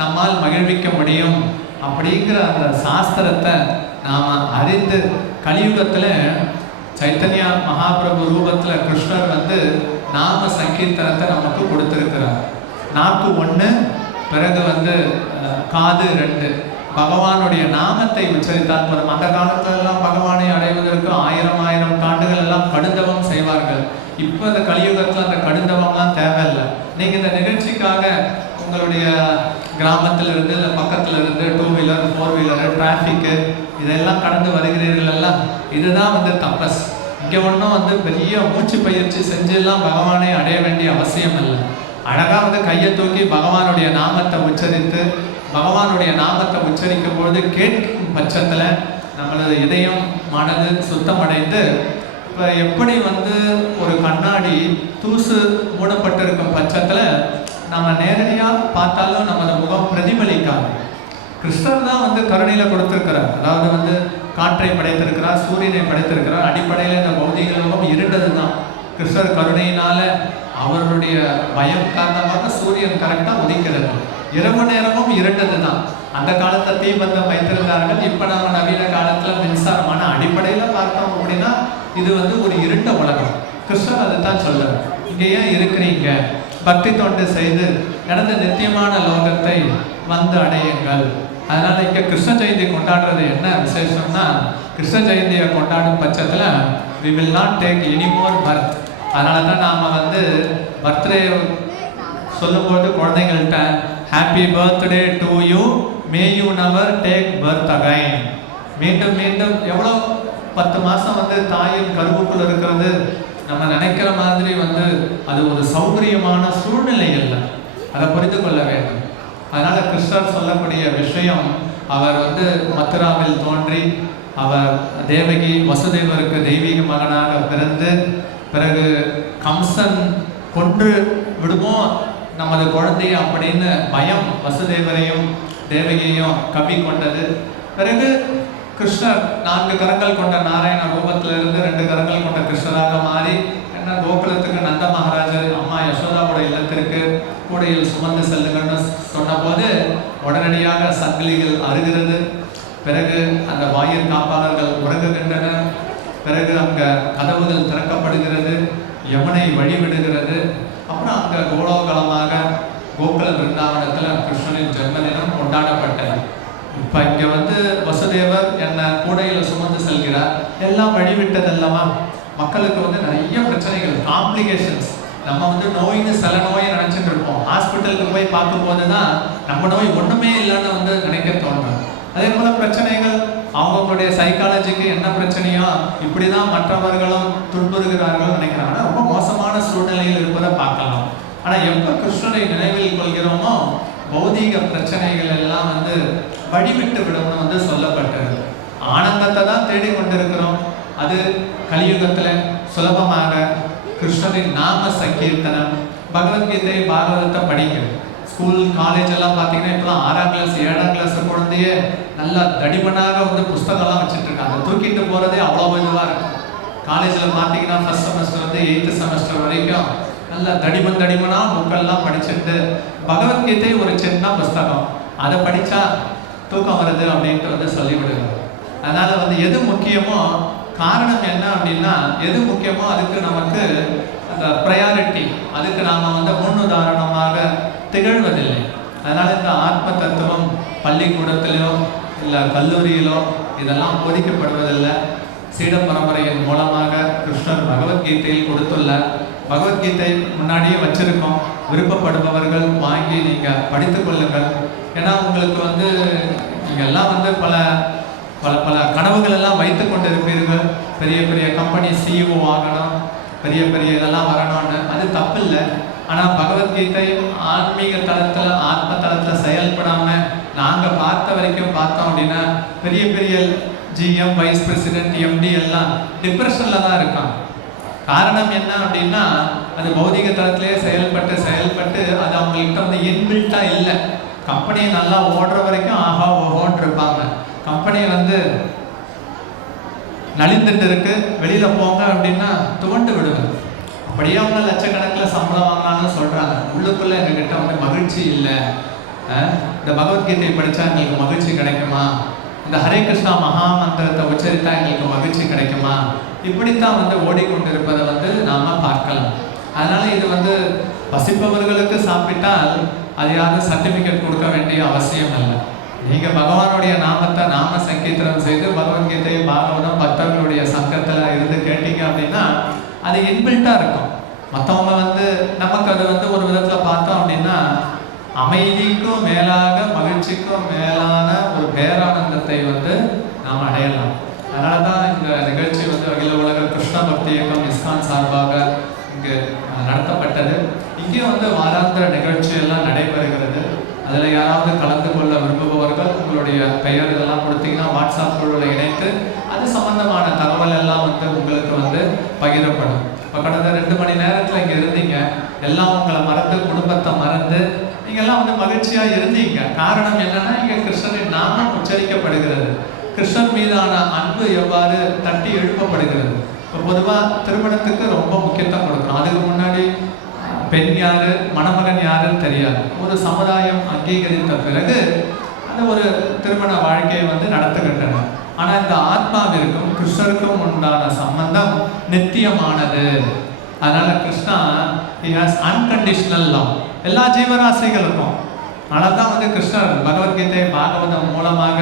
நம்மால் மகிழ்விக்க முடியும் அப்படிங்கிற அந்த சாஸ்திரத்தை நாம் அறிந்து, கலியுகத்தில் சைத்தன்யா மகாபிரபு ரூபத்தில் கிருஷ்ணர் நாம சங்கீர்த்தனத்தை நமக்கு கொடுத்துருக்கிறார். நாக்கு 1, பிறகு காது 2. பகவானுடைய நாமத்தை உச்சரித்தால் போதும். அந்த காலத்திலெல்லாம் பகவானை அடைவதற்கு 1000 ஆண்டுகள் எல்லாம் கடுந்தவம் செய்வார்கள். இப்போ இந்த கலியுகத்தில் அந்த கடுந்தவம்லாம் தேவையில்லை. நீங்கள் இந்த நிகழ்ச்சிக்காக உங்களுடைய கிராமத்திலிருந்து இல்லை பக்கத்தில் இருந்து 2 வீலர் 4 வீலர் டிராஃபிக்கு இதெல்லாம் கடந்து வருகிறீர்கள். இதுதான் தபஸ். இங்கே ஒன்றும் பெரிய மூச்சு பயிற்சி செஞ்செல்லாம் பகவானை அடைய வேண்டிய அவசியம் இல்லை. அழகாக கையை தூக்கி பகவானுடைய நாமத்தை உச்சரித்து, பகவானுடைய நாமத்தை உச்சரிக்கும் பொழுது கேட்கும் பட்சத்தில் நம்மளது இதயம் மனது சுத்தமடைந்து, இப்போ எப்படி ஒரு கண்ணாடி தூசு மூடப்பட்டிருக்கும் பட்சத்தில் நம்ம நேரடியாக பார்த்தாலும் நமது முகம் பிரதிபலிக்காது. கிருஷ்ணர் தான் கருணையில் கொடுத்துருக்கிறார். அதாவது காற்றை படைத்திருக்கிறார், சூரியனை படைத்திருக்கிறார். அடிப்படையில் இந்த பௌதிக லோகம் இருண்டது தான். கிருஷ்ணர் கருணையினால் அவருடைய பயம் காரணமாக சூரியன் கரெக்டாக உதிக்கிறது. இரவு நேரமும் இருண்டது தான். அந்த காலத்தில் தீபந்தம் வைத்திருந்தார்கள். இப்போ நம்ம நவீன காலத்தில் மின்சாரமான அடிப்படையில் பார்த்தோம் அப்படின்னா இது ஒரு இருண்ட உலகம். கிருஷ்ணர் அதை தான் சொல்றார், இங்கே ஏன் இருக்கிறீங்க, பக்தி தொண்டு செய்து நடந்த நித்தியமான லோகத்தை அடையுங்கள். அதனால இங்கே கிருஷ்ண ஜெயந்தி கொண்டாடுறது என்ன விசேஷம்னா, கிருஷ்ண ஜெயந்தியை கொண்டாடும் பட்சத்தில் we will not take any more birth. அதனால தான் நாம் பர்த்டே சொல்லும்போது குழந்தைங்கள்ட்ட happy birthday to you, may you never take birth again. மீண்டும் மீண்டும் எவ்வளோ 10 மாதம் தாயின் கருவுக்குள் இருக்கிறது. நம்ம நினைக்கிற மாதிரி அது ஒரு சௌகரியமான சூழ்நிலை இல்லை. அதை புரிந்து கொள்ள வேண்டும். அதனால் கிருஷ்ணர் சொல்லக்கூடிய விஷயம், அவர் மதுராவில் தோன்றி அவர் தேவகி வசுதேவருக்கு தெய்வீக மகனாக பிறந்து, பிறகு கம்சன் கொன்று விடுமோ நமது குழந்தைய அப்படின்னு பயம் வசுதேவரையும் தேவகியையும் கவி கொண்டது. பிறகு கிருஷ்ணர் 4 கரங்கள் கொண்ட நாராயண ரூபத்திலிருந்து 2 கரங்கள் கொண்ட கிருஷ்ணராக மாறி என்ன கோகுலத்துக்கு நந்த மகாராஜர் அம்மா யசோதாவோட இல்லத்திற்கு கூடையில் சுமந்து செல்லுங்கன்னு சொன்னபோது உடனடியாக சங்கிலிகள் அருகிறது. பிறகு அந்த வாயிற் காப்பாளர்கள் உறங்குகின்றனர். பிறகு அங்கே கதவுகள் திறக்கப்படுகிறது, யமுனை வழிவிடுகிறது. அப்புறம் அங்கே கோலோகலமாக கோகுல பிருந்தாவனத்தில் கிருஷ்ணனின் ஜென்மதினம் கொண்டாடப்பட்டது. இப்போ இங்கே வசுதேவர் என்னை கூடையில் சுமந்து செல்கிறார். எல்லாம் வழிவிட்டதல்லவா, மக்களுக்கு நிறைய பிரச்சனைகள், காம்ப்ளிகேஷன்ஸ். நம்ம நோயின்னு சில நோயை நினச்சிட்டு இருப்போம். ஹாஸ்பிட்டலுக்கு போய் பார்க்கும்போது தான் நம்ம நோய் ஒன்றுமே இல்லைன்னு நினைக்க தோணும். அதே போல் பிரச்சனைகள், அவங்களுடைய சைக்காலஜிக்கு என்ன பிரச்சனையோ இப்படி தான் மற்றவர்களும் துன்புறுகிறார்கள் நினைக்கிறாங்க. ரொம்ப மோசமான சூழ்நிலையில் இருப்பதை பார்க்கலாம். ஆனால் எப்போ கிருஷ்ணரை நினைவில் கொள்கிறோமோ பௌதீக பிரச்சனைகள் எல்லாம் வழிவிட்டு விடணும்னு சொல்லப்பட்டது. ஆனந்தத்தை தான் தேடிக்கொண்டிருக்கிறோம். அது கலியுகத்தில் சுலபமாக கிருஷ்ணரின் நாம சங்கீர்த்தனம், பகவத்கீதை பாகவதத்தை படிக்கும். ஸ்கூல் காலேஜ் எல்லாம் பார்த்தீங்கன்னா இப்போலாம் 6ஆம் கிளாஸ் 7ஆம் கிளாஸ் குழந்தைய நல்லா தடிமனாக புஸ்தகம்லாம் வச்சுட்டு இருக்காங்க. தூக்கிட்டு போகிறதே அவ்வளோ இதுவாக இருக்கும். காலேஜில் பார்த்தீங்கன்னா ஃபர்ஸ்ட் செமஸ்டர் 8th செமஸ்டர் வரைக்கும் நல்லா தடிமனாக புக்கெல்லாம் படிச்சுட்டு, பகவத்கீதை ஒரு சின்ன புஸ்தகம், அதை படித்தா தூக்கம் வருது அப்படின்ட்டு சொல்லிவிடுவாங்க. அதனால் எது முக்கியமோ, காரணம் என்ன அப்படின்னா எது முக்கியமோ அதுக்கு நமக்கு அந்த ப்ரையாரிட்டி, அதுக்கு நாம் முன்னுதாரணமாக திகழ்வதில்லை. அதனால் இந்த ஆத்ம தத்துவம் பள்ளிக்கூடத்திலோ இல்லை கல்லூரியிலோ இதெல்லாம் போதிக்கப்படுவதில்லை. சீட பரம்பரையின் மூலமாக கிருஷ்ணர் பகவத்கீதையில் கொடுத்துள்ள பகவத்கீதை முன்னாடியே வச்சிருக்கோம். விருப்பப்படுபவர்கள் வாங்கி நீங்கள் படித்து கொள்ளுங்கள். ஏன்னா உங்களுக்கு வந்து நீங்கள் எல்லாம் வந்து பல பல பல கனவுகள் எல்லாம் வைத்து கொண்டு இருப்பீர்கள். பெரிய பெரிய கம்பெனி சிஇஓ ஆகணும், பெரிய பெரிய இதெல்லாம் வரணும்னு. அது தப்பு இல்லை. ஆனால் பகவத்கீதை ஆன்மீக தளத்தில் ஆத்ம தளத்தில் செயல்படாமல் நாங்கள் பார்த்த வரைக்கும் பார்த்தோம் அப்படின்னா பெரிய பெரிய ஜிஎம், வைஸ் பிரசிடென்ட், எம்டி எல்லாம் டிப்ரெஷனில் தான் இருக்காங்க. காரணம் என்ன அப்படின்னா அது பௌதிக தளத்திலே செயல்பட்டு அது அவங்கள்ட்ட வந்து இன்பில்ட்டாக இல்லை. கம்பெனி நல்லா ஓடுற வரைக்கும் ஆஹா ஓஹோன்னு இருப்பாங்க. கம்பெனி வந்து நலிந்துட்டு இருக்கு, வெளியில் போங்க அப்படின்னா துவண்டு விடுவேன். அப்படியே அவங்க லட்சக்கணக்கில் சம்பளம் வாங்கினான்னு சொல்கிறாங்க. உள்ளுக்குள்ளே எங்ககிட்ட வந்து மகிழ்ச்சி இல்லை. இந்த பகவத்கீதை படித்தா எங்களுக்கு மகிழ்ச்சி கிடைக்குமா, இந்த ஹரே கிருஷ்ணா மகா மந்திரத்தை உச்சரித்தா எங்களுக்கு மகிழ்ச்சி கிடைக்குமா, இப்படித்தான் வந்து ஓடிக்கொண்டிருப்பதை வந்து நாம் பார்க்கலாம். அதனால் இது வந்து பசிப்பவர்களுக்கு சாப்பிட்டால் அது யாரும் சர்டிஃபிகேட் கொடுக்க வேண்டிய அவசியம் இல்லை. நீங்கள் பகவானுடைய நாமத்தை நாம சங்கீர்த்தனம் செய்து பகவத்கீதை பாகவதம் பக்தர்களுடைய சங்கத்தில் இருந்து கேட்டீங்க அப்படின்னா அது இன்பில்ட்டாக இருக்கும். மற்றவங்க வந்து நமக்கு அது வந்து ஒரு விதத்தில் பார்த்தோம் அப்படின்னா அமைதிக்கும் மேலாக மகிழ்ச்சிக்கும் மேலான ஒரு பேரானந்தத்தை வந்து நாம் அடையலாம். அதனால தான் இந்த நிகழ்ச்சி வந்து அகில உலக கிருஷ்ண பக்தி இயக்கம் இஸ்கான் சார்பாக இங்கு நடத்தப்பட்டது. இங்கேயும் வந்து வாராந்திர நிகழ்ச்சி எல்லாம் நடைபெறுகிறது. அதில் யாராவது கலந்து கொள்ள விரும்புபவர்கள் உங்களுடைய பெயர் இதெல்லாம் கொடுத்தீங்கன்னா வாட்ஸ்அப் குழுவில் இணைத்து அது சம்பந்தமான தகவல் எல்லாம் வந்து உங்களுக்கு வந்து பகிரப்படும். இப்போ கடந்த 2 மணி நேரத்தில் இங்கே இருந்தீங்க, எல்லாம் உங்களை மறந்து குடும்பத்தை மறந்து நீங்கள்லாம் வந்து மகிழ்ச்சியாக இருந்தீங்க. காரணம் என்னன்னா இங்கே கிருஷ்ணரின் நாமம் உச்சரிக்கப்படுகிறது. கிருஷ்ணன் மீதான அன்பு எவ்வாறு தட்டி எழுப்பப்படுகிறது. இப்போ பொதுவாக திருமணத்துக்கு ரொம்ப முக்கியத்துவம் கொடுக்கணும். அதுக்கு முன்னாடி பெண் யாரு, மணமகன் யாருன்னு தெரியாது. ஒரு சமுதாயம் அங்கீகரித்த பிறகு அந்த ஒரு திருமண வாழ்க்கையை வந்து நடத்துகின்றனர். ஆனால் இந்த ஆத்மாவிற்கும் கிருஷ்ணருக்கும் உண்டான சம்பந்தம் நித்தியமானது. அதனால Krishna he has unconditional love எல்லா ஜீவராசிகளுக்கும். அதனால தான் வந்து கிருஷ்ணர் பகவத்கீதை பாகவதம் மூலமாக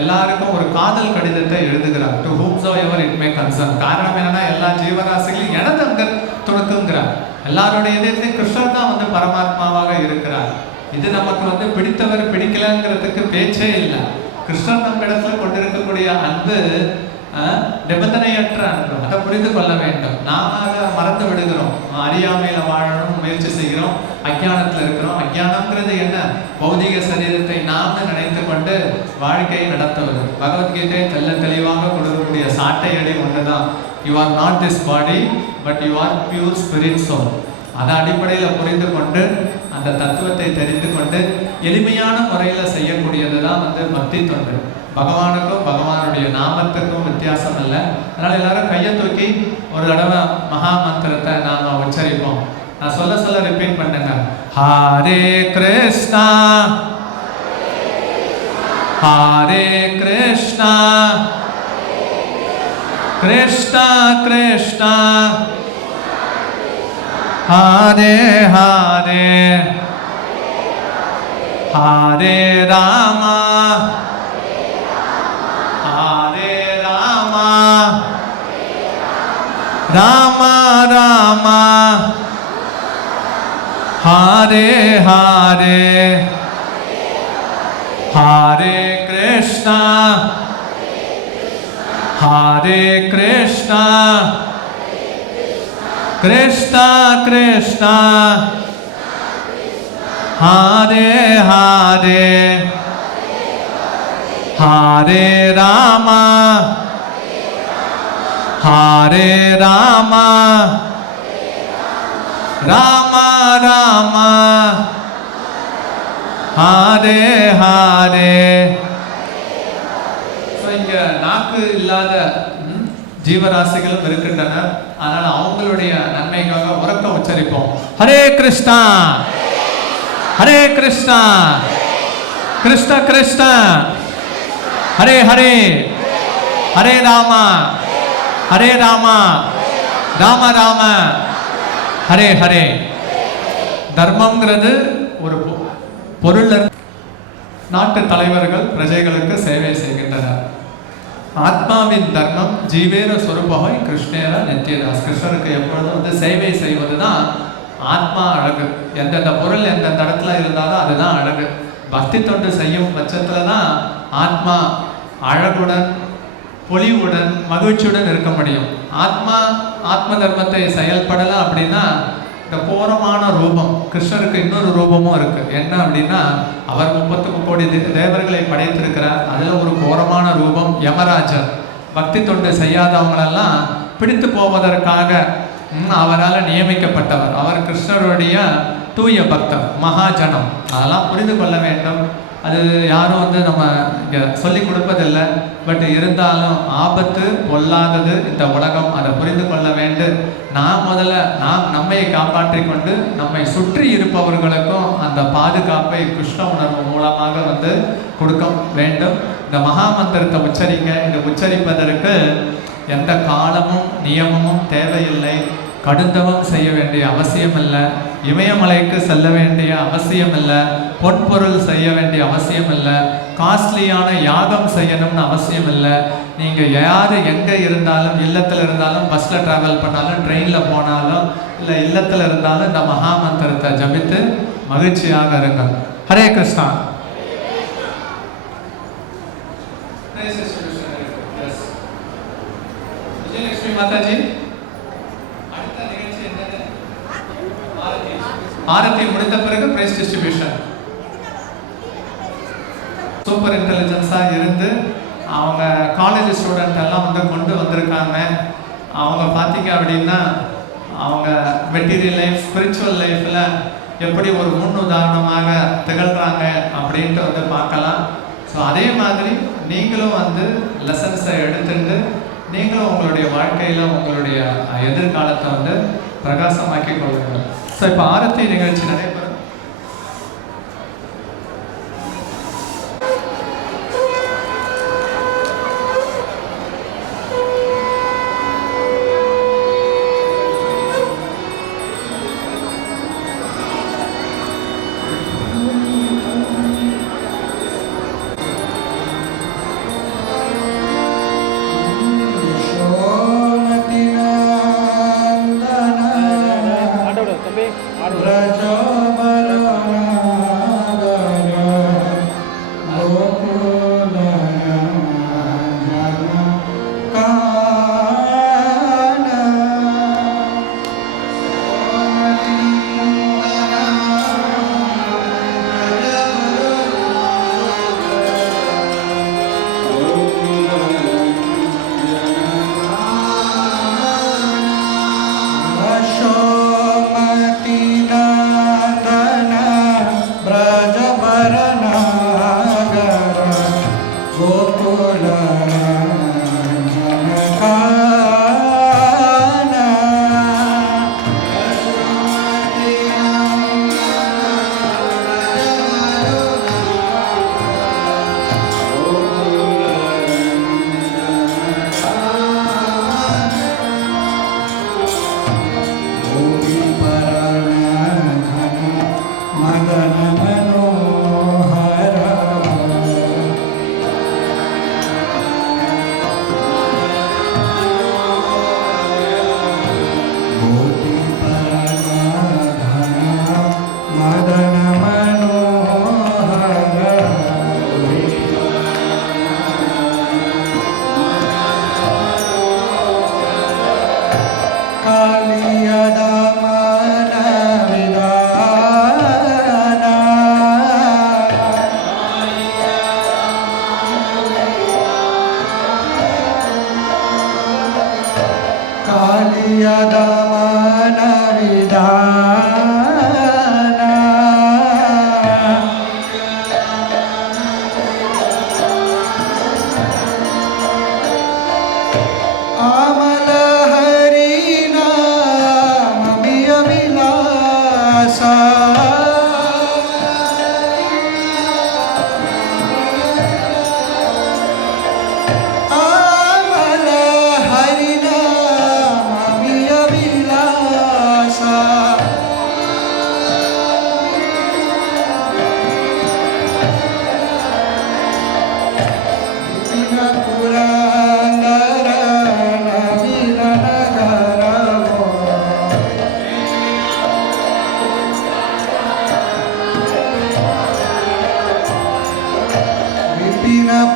எல்லாருக்கும் ஒரு காதல் கடிதத்தை எழுதுகிறார். To whomsoever it may concern. காரணம் என்னன்னா எல்லா ஜீவராசிகளையும் எனது அங்க துணுக்குங்கிறார். எல்லாருடைய இதயத்திலையும் கிருஷ்ணர் தான் வந்து பரமாத்மாவாக இருக்கிறார். இது நமக்கு வந்து பிடித்தவர் பிடிக்கலங்கிறதுக்கு பேச்சே இல்லை. கிருஷ்ணர் நம்ம இடத்துல கொண்டிருக்கக்கூடிய அன்பு நிபந்தனையற்ற அன்பு. அதை புரிந்து கொள்ள வேண்டும். நாம மறந்து விடுகிறோம், அறியாமையில வாழணும் முயற்சி செய்கிறோம், அஞ்ஞானத்தில் இருக்கிறோம். அஞ்ஞானம்ங்கிறது என்ன? பௌதிக சரீரத்தை நாம நினைத்து கொண்டு வாழ்க்கையை நடத்துவது. பகவத்கீதை தெல்ல தெளிவாக கொடுக்கக்கூடிய சாட்டை அடி ஒன்றுதான். You are not this body but you are pure spirit soul. அதை அடிப்படையில் புரிந்து கொண்டு அந்த தத்துவத்தை தெரிந்து கொண்டு எளிமையான முறையில் செய்யக்கூடியது தான் வந்து பக்தி தொண்டு. பகவானுக்கும் பகவானுடைய நாமத்துக்கும் வித்தியாசம் இல்லை. அதனால் எல்லாரும் கையை தூக்கி ஒரு தடவை மகா மந்திரத்தை நாம் உச்சரிப்போம். நான் சொல்ல ரிப்பீட் பண்ணுங்க. ஹரே கிருஷ்ணா ஹரே கிருஷ்ணா கிருஷ்ணா கிருஷ்ணா ஹரே ஹரே ஹரே ராமா ஹரே ராமா ராமா ராமா ஹரே ஹரே ஹரே கிருஷ்ணா ஹரே கிருஷ்ணா கிருஷ்ணா கிருஷ்ணா ஹரே ஹரே ஹரே ராமா ஹரே ராமா ராமா ராமா ஹரே ஹரே. இங்க நாக்கு இல்லாத ஜீவராசிகளும் இருக்கின்றனர். அதனால அவங்களுடைய நன்மைக்காக உறக்க உச்சரிப்போம். ஹரே கிருஷ்ணா ஹரே கிருஷ்ணா கிருஷ்ண கிருஷ்ண ஹரே ஹரே ஹரே ராமா ஹரே ராமா ராம ராம ஹரே ஹரே. தர்மம்ங்கிறது ஒரு பொருள். நாட்டு தலைவர்கள் பிரஜைகளுக்கு சேவை செய்கின்றனர். ஆத்மாவின் தர்மம் ஜீவேர சொரூபகை கிருஷ்ணேர நித்தியதாஸ். கிருஷ்ணருக்கு எப்பொழுதும் வந்து சேவை செய்வது தான் ஆத்மா அழகு. எந்தெந்த பொருள் எந்தெந்த இடத்துல இருந்தாலும் அதுதான் அழகு. பக்தி தொண்டு செய்யும் பட்சத்தில் தான் ஆத்மா அழகுடன் பொலிவுடன் மகிழ்ச்சியுடன் இருக்க முடியும். ஆத்ம தர்மத்தை செயல்படலை அப்படின்னா இந்த கோரமான ரூபம். கிருஷ்ணருக்கு இன்னொரு ரூபமும் இருக்கு. என்ன அப்படின்னா அவர் 30 கோடி தேவர்களை படைத்திருக்கிறார். அதில் ஒரு கோரமான ரூபம் யமராஜர். பக்தி தொண்டு செய்யாதவங்களெல்லாம் பிடித்து போவதற்காக அவரால் நியமிக்கப்பட்டவர். அவர் கிருஷ்ணருடைய தூய பக்தர், மகாஜனம். அதெல்லாம் புரிந்து கொள்ள வேண்டும். அது யாரும் வந்து நம்ம இங்கே சொல்லி கொடுப்பதில்லை. பட் இருந்தாலும் ஆபத்து பொல்லாதது இந்த உலகம், அதை புரிந்து கொள்ள வேண்டும். முதல்ல நம்மை காப்பாற்றி கொண்டு நம்மை சுற்றி இருப்பவர்களுக்கும் அந்த பாதுகாப்பை கிருஷ்ண உணர்வு மூலமாக வந்து கொடுக்க வேண்டும். இந்த மகாமந்திரத்தை உச்சரிங்க. இந்த உச்சரிப்பதற்கு எந்த காலமும் நியமமும் தேவையில்லை. கடுந்தவம் செய்ய வேண்டிய அவசியம் இல்லை. இமயமலைக்கு செல்ல வேண்டிய அவசியம் இல்லை. பொன்பொருள் செய்ய வேண்டிய அவசியம் இல்லை. காஸ்ட்லியான யாகம் செய்யணும்னு அவசியம் இல்லை. நீங்கள் யார் எங்கே இருந்தாலும், இல்லத்தில் இருந்தாலும், பஸ்ஸில் ட்ராவல் பண்ணாலும், ட்ரெயினில் போனாலும், இல்லை இல்லத்தில் இருந்தாலும் இந்த மகாமந்திரத்தை ஜபித்து மகிழ்ச்சியாக இருங்க. ஹரே கிருஷ்ணா. விஜயலட்சுமி மாதாஜி, ஆரத்தி முடிந்த பிறகு பிரைஸ் டிஸ்ட்ரிபியூஷன். சூப்பர் இன்டெலிஜென்ஸாக இருந்து அவங்க காலேஜ் ஸ்டூடெண்ட் எல்லாம் வந்து கொண்டு வந்திருக்காங்க. அவங்க பார்த்தீங்க அப்படின்னா அவங்க மெட்டீரியல் லைஃப், ஸ்பிரிச்சுவல் லைஃப்பில் எப்படி ஒரு முன் உதாரணமாக திகழ்கிறாங்க அப்படின்ட்டு வந்து பார்க்கலாம். ஸோ அதே மாதிரி நீங்களும் வந்து லெசன்ஸை எடுத்துட்டு நீங்களும் உங்களுடைய வாழ்க்கையில் உங்களுடைய எதிர்காலத்தை வந்து பிரகாசமாக்கி கொள்ளுங்கள். ஸோ இப்போ ஆரத்தி நிகழ்ச்சி நடைபெறும். Raja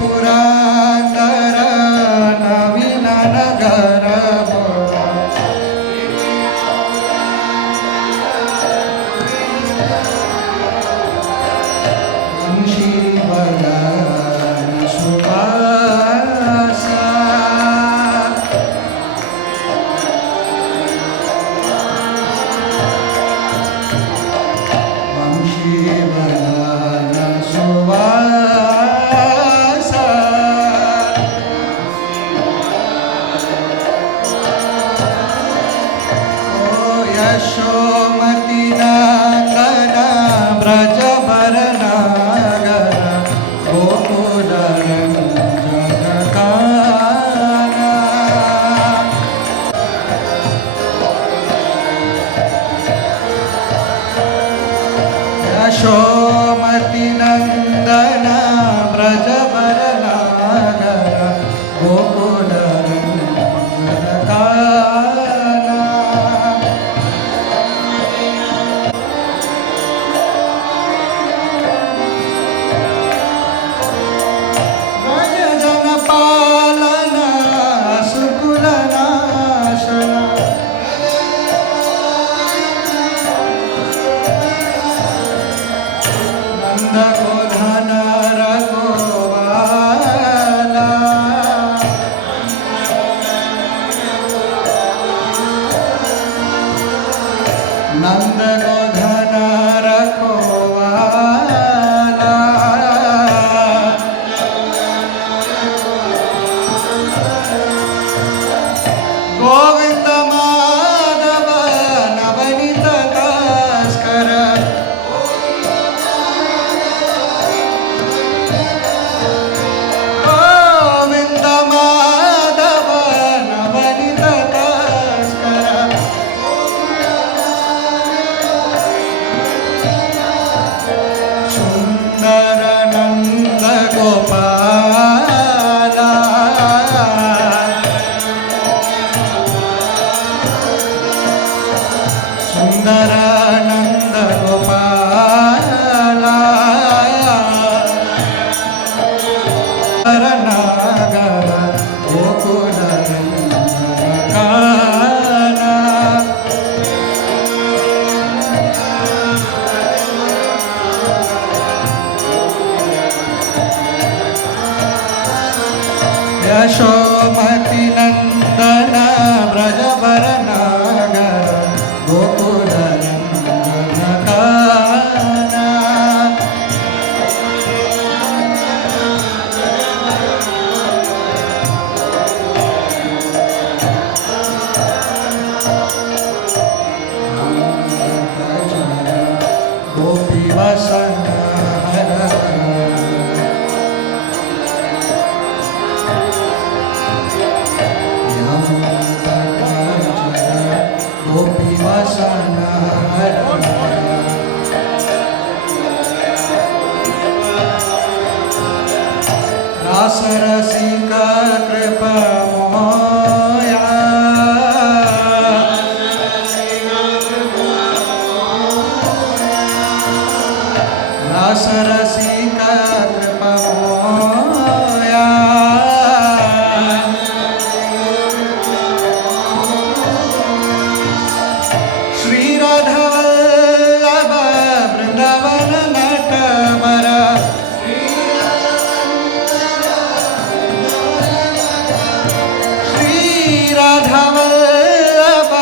पुरांदर नवीन नगर मुंशी बदन सुवासा मुंशी बदन सुवासा यशोमती नंदन ब्रज भरनागर गोकुल रंजनकाना यशोमती नंदन ब्रज भरनागर गोकुल रंजनकाना व्रज जन पालन सुकुल नाशन नंद गोधन रघुवाला नंद गोधन रघुवाला गोविंद माधव नवनीत तस्कर गोविंद माधव नवनीत तस्कर सुंदर नंद गोपाला सुंदर नंद गोपाला नागर गोकुल रंजनकाना यशोमती नंदन ब्रज भरनागर गोकुल रंजनकाना गोपी वसन गोपी वसन रास रसिका कृपा मोया रास रसिका कृपा मोया श्री राधा वल्लभ वृंदावन नटवर श्री राधा वल्लभ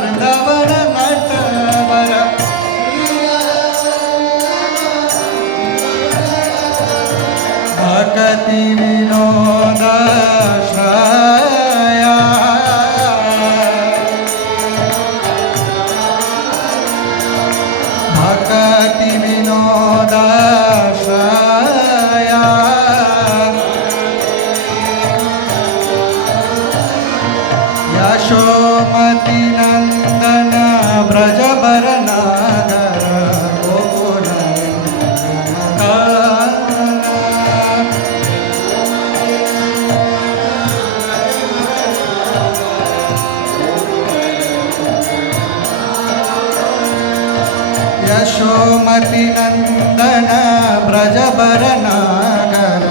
वृंदावन नटवर भक्ति विनोद श्रया भक्ति विनोद श्रया यशोमती नंदन ब्रज भरनागर गोकुल रंजनकाना यशोमती नंदन ब्रज भरनागर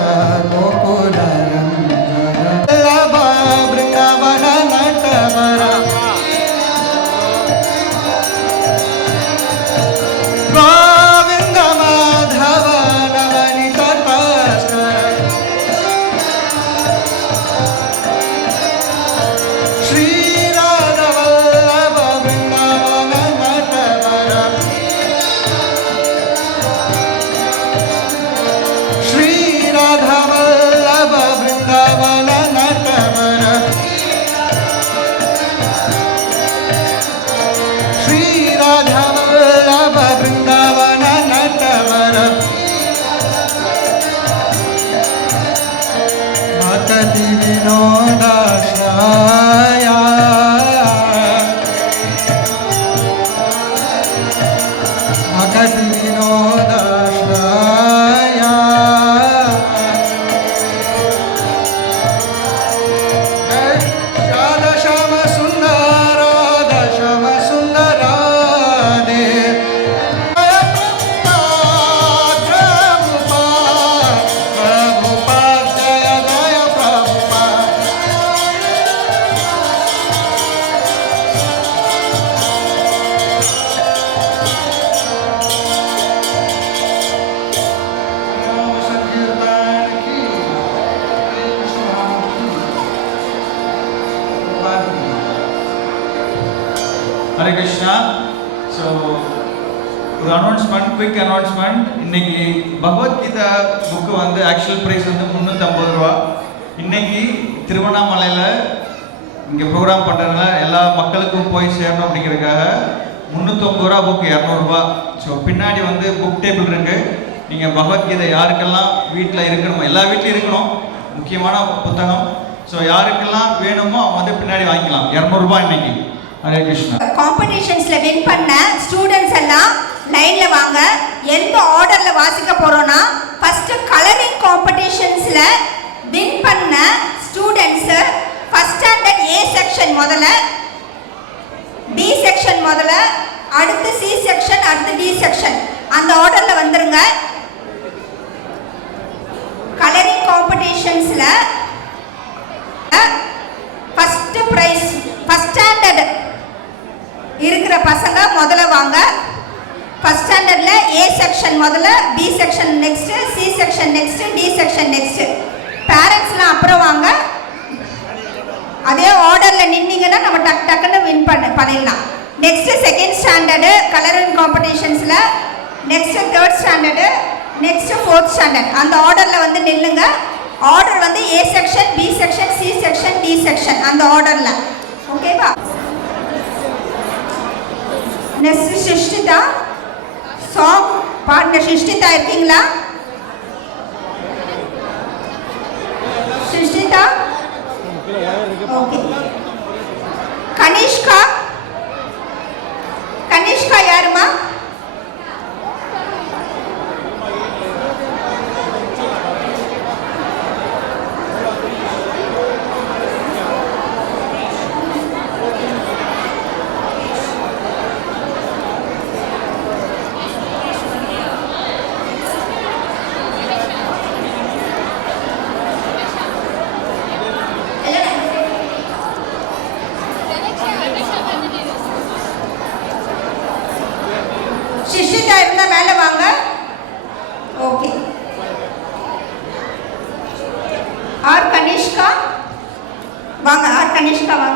विनोदाश्रया भक्ति विनोदाश्रया श्याम सुंदरा दशम सुंदरा दे ஹரே கிருஷ்ணா. ஸோ ஒரு அனௌன்ஸ்மெண்ட், குவிக் அனௌன்ஸ்மெண்ட். இன்னைக்கு பகவத்கீதா புக்கு வந்து ஆக்சுவல் ப்ரைஸ் வந்து 350 ரூபா. இன்னைக்கு திருவண்ணாமலையில் இங்கே ப்ரோக்ராம் பண்ணுறதுனால எல்லா மக்களுக்கும் போய் சேரணும் அப்படிங்கிறதுக்காக 350 ரூபா புக்கு 200 ரூபா. ஸோ பின்னாடி வந்து புக் டேபிள் இருக்குது. நீங்கள் பகவத்கீதை யாருக்கெல்லாம் வீட்டில் இருக்கணுமோ, எல்லா வீட்லையும் இருக்கணும், முக்கியமான புத்தகம். ஸோ யாருக்கெல்லாம் வேணுமோ அவங்க வந்து பின்னாடி வாங்கிக்கலாம். 200 ரூபா இன்னைக்கு. ஹரே கிருஷ்ணா. காம்படிஷன்ஸ்ல வின் பண்ண ஸ்டூடெண்ட்ஸ் எல்லாம் லைன்ல வாங்க. எந்த ஆர்டர்ல வாசிக்க போறோம்னா, ஃபர்ஸ்ட் கலரிங் காம்படிஷன்ஸ்ல வின் பண்ண students first standard A section முதல்ல, பி செக்ஷன் முதல்ல, அடுத்து சி செக்ஷன், அடுத்து டி செக்ஷன், அந்த ஆர்டர்ல வந்துருங்க. கலரிங் காம்படிஷன்ஸ்ல ஃபர்ஸ்ட் பிரைஸ் ஃபர்ஸ்ட் ஸ்டாண்டர்ட் இருக்கிற பசங்க முதல்ல வாங்க. ஃபர்ஸ்ட் ஸ்டாண்டர்ட்ல ஏ செக்ஷன் முதல்ல, B section next, C section next, D section next. பேரண்ட்ஸ்லாம் அப்புறம் வாங்க. அதே ஆர்டர்ல நின்னீங்கன்னா நம்ம டக்குன்னு வின் பண்ணிடலாம். நெக்ஸ்ட் செகண்ட் ஸ்டாண்டர்டு கலரிங் காம்படிஷன்ஸ்ல, next third standard, next fourth standard, அந்த ஆர்டர்ல வந்து நில்லுங்க. ஆர்டர் வந்து A section, B section, C section, D section, அந்த ஆர்டர்ல. ஓகேவா? நெக்ஸ்ட் சிஷ்டிதா சாங் பாடின சிஷ்டிதா இருக்கீங்களா? சிஷ்டிதா ஓகே. கனிஷ்கா, கனிஷ்கா யாருமா? சிஷ்டிதா இருந்தா மேல வாங்க. ஓகே. ஆர் கனிஷ்கா வாங்க. ஆர் கனிஷ்கா வாங்க.